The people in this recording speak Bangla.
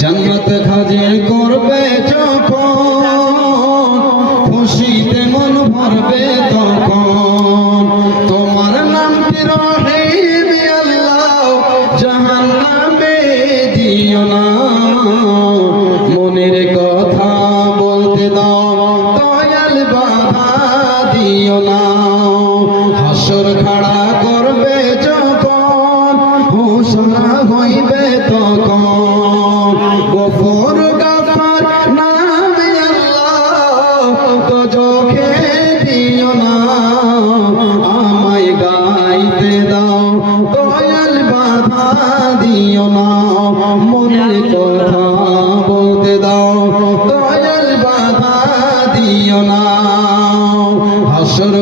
জান্নাত খাজে করবে যখন, খুশিতে মন ভরবে তখন। তোমার নামটি রহিম আল্লাহ, জাহান্নামে দিও না। মনের কথা বলতে দাও, দয়াল বাধা দিও না। হাসর খাড়া করবে যখন, ঘোষণা হইবে তখন। গফুর গাফার নামে আল্লাহ, তো চোখে দিও না। আমায় গাইতে দাও, দয়াল বাধা দিও না। মনের কথা বলতে দাও, দয়াল বাধা দিও না। হাসর